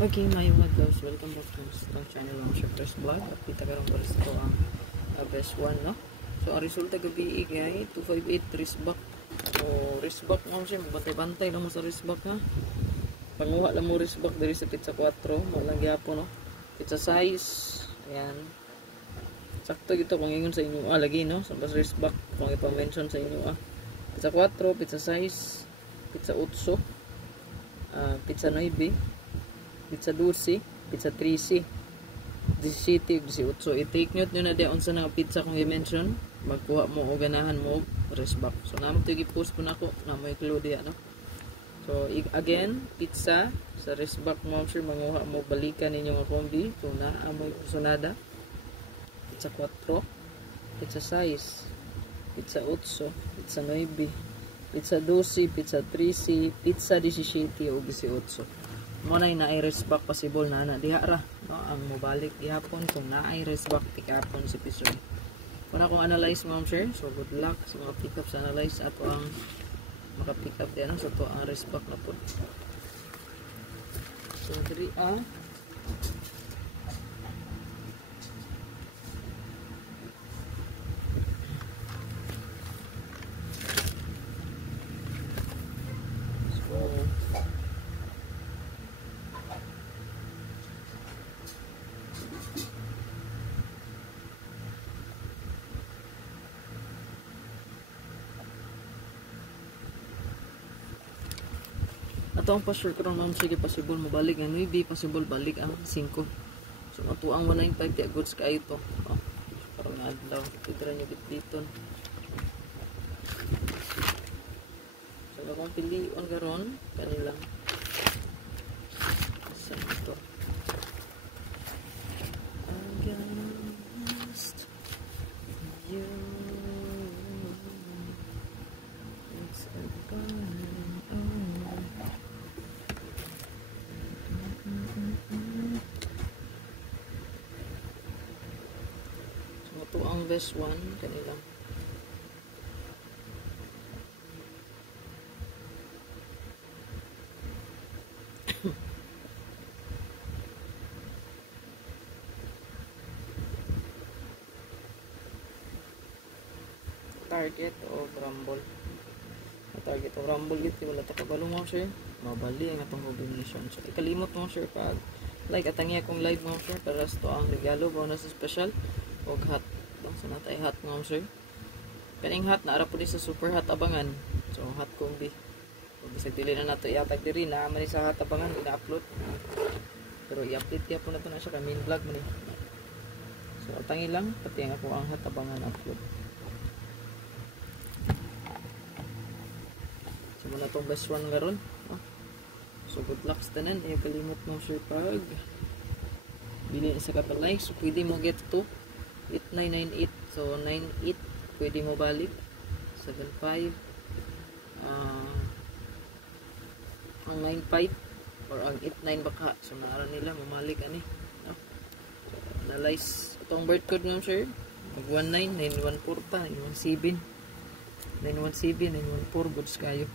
Okay, mayong adlaw. Welcome back to sa channel ng Shepherd's Vlog. At kita karong pares ko ang best one, no? So, ang resulta gabi ay 258 wristback. So, wristback mo siya. Bantay-bantay lang mo sa wristback, ha? Panguha lang mo wristback dari sa pizza 4. Malang gyapon, no? Pizza size. Ayan. Sakto gito kung ingon sa inyo. Lagi, no? Sa wristback. Kung ipa-mention sa inyo, Pizza 4, pizza size, pizza 8, pizza 9, pizza 12, pizza 13, 17, 18. I-take note nyo na di unsa nga pizza kung i-mention. Magkuha mo o ganahan mo wristback. So, naman ito i-post po na ako. Naman i-clue diya, no? So, again, pizza sa wristback mo. Sure, manguha mo balikan ninyo nga kombi. Kung naamoy personada. Pizza 4, pizza size, pizza 8, pizza 9, pizza 12, pizza 13, pizza 17 o 18. Muna yung na-i-respect possible na diha ra, no? Ang mobalik ihapon kung na-i-respect tikapon si Pisoy. Kung akong analyze mo, sir, so good luck sa mga pick up sa analyze ato ang maka-pick up din sa to ang respect na po. So, 3A. Ato ang pa-sure ko ng sige possible mabalik ang 9, possible balik ang 5. So ato ang 195 ti goods kayo to. Parang adlaw titra nyo biton. So kung pilion garon kanilang sa ito. Against you, it's a burning on. So ito ang best one kanilang. Target o rumble. Target o rumble gito wala ta kabalong mo sir. Mabali ang atong combination. So ikalimot mo sir pag like atangi akong live mo sir para sa ang regalo bonus special og hot. So natay hot mo sir. Kaning hot na ara pud sa super hot abangan. So hot combi. Kung bisag dili na nato iatag diri na man sa hot abangan ina-upload. Pero i-update kaya po na to na siya main vlog man. So atangi lang pati ang ako ang hot abangan upload. Muna itong best one garon. So good luck sa tanan. Ayaw kalimot mo sir pag bili sa kapalike. So pwede mo get to 8998. So 98 pwede mo balik 75 ang 95 or ang 89 baka. So naara nila mamalik ani. So analyze itong birth code mo sir. Mag 19 914 ta 917 914 goods kayo.